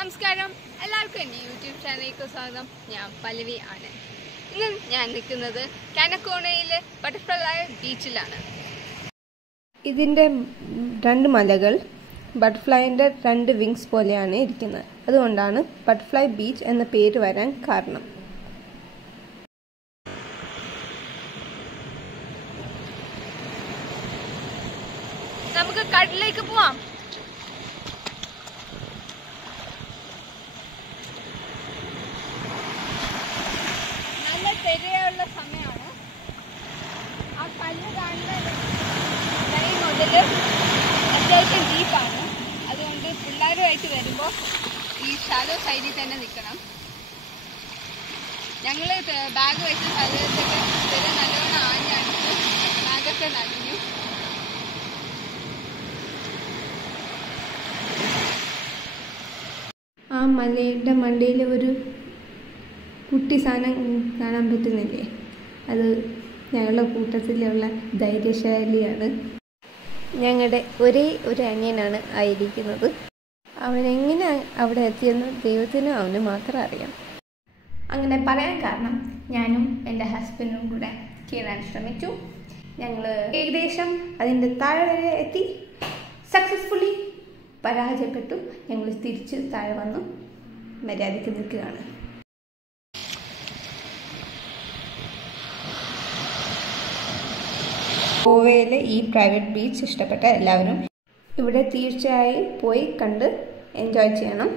നമസ്കാരം, എല്ലാവർക്കും എൻ്റെ യൂട്യൂബ് ചാനലിലേക്ക് സ്വാഗതം. ഞാൻ പല്ലവി ആണ്. ഇന്ന് ഞാൻ നിൽക്കുന്നത് കാനക്കോണയിലെ ബട്ടർഫ്ലൈ ബീച്ചിലാണ്. ഇതിൻ്റെ രണ്ട് മലകൾ ബട്ടർഫ്ലൈൻ്റെ രണ്ട് വിങ്സ് പോലെയാണ് ഇരിക്കുന്നത്. അതുകൊണ്ടാണ് ബട്ടർഫ്ലൈ ബീച്ച് എന്ന പേര് വരാൻ കാരണം. നമുക്ക് കടലിലേക്ക് പോവാം. നല്ല തിരയുള്ള സമയമാണ്. ആ കല്ല് കാണുന്ന ലൈൻ മുതൽ അത്യാവശ്യം ഡീപ്പാണ്. അതുകൊണ്ട് പിള്ളേരുമായിട്ട് വരുമ്പോൾ ഈ ഷാലോ സൈഡിൽ തന്നെ നിൽക്കണം. ഞങ്ങൾ ബാഗ് വെച്ച സ്ഥലത്തൊക്കെ തിര നല്ലോണം ആഞ്ഞടിച്ച് ബാഗൊക്കെ നനഞ്ഞു. ആ മലയുടെ മണ്ടയിൽ ഒരു കുട്ടി സാധനം കാണാൻ പറ്റുന്നില്ലേ? അത് ഞങ്ങളുടെ കൂട്ടത്തിലുള്ള ധൈര്യശാലിയാണ്. ഞങ്ങളുടെ ഒരേ ഒരു അനിയനാണ് ആയിരിക്കുന്നത്. അവനെങ്ങനെ അവിടെ എത്തിയെന്ന് ദൈവത്തിനും അവന് മാത്രം അറിയാം. അങ്ങനെ പറയാൻ കാരണം ഞാനും എൻ്റെ ഹസ്ബൻഡും കൂടെ കയറാൻ ശ്രമിച്ചു. ഞങ്ങൾ ഏകദേശം അതിൻ്റെ താഴെ വരെ എത്തി. സക്സസ്ഫുള്ളി പരാജയപ്പെട്ടു. ഞങ്ങൾ തിരിച്ച് താഴെ വന്നു മര്യാദയ്ക്ക് നിൽക്കുകയാണ്. ഗോവയിലെ ഈ പ്രൈവറ്റ് ബീച്ച് ഇഷ്ടപ്പെട്ട എല്ലാവരും ഇവിടെ തീർച്ചയായും പോയി കണ്ട് എൻജോയ് ചെയ്യണം.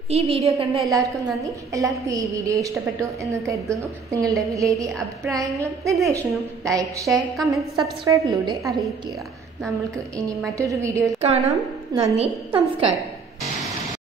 ഈ വീഡിയോ കണ്ട എല്ലാവർക്കും നന്ദി. എല്ലാവർക്കും ഈ വീഡിയോ ഇഷ്ടപ്പെട്ടു എന്ന് കരുതുന്നു. നിങ്ങളുടെ വിലയേറിയ അഭിപ്രായങ്ങളും നിർദ്ദേശങ്ങളും ലൈക്ക്, ഷെയർ, കമൻറ്റ്, സബ്സ്ക്രൈബിലൂടെ അറിയിക്കുക. നമ്മൾക്ക് ഇനി മറ്റൊരു വീഡിയോയിൽ കാണാം. നന്ദി, നമസ്കാരം.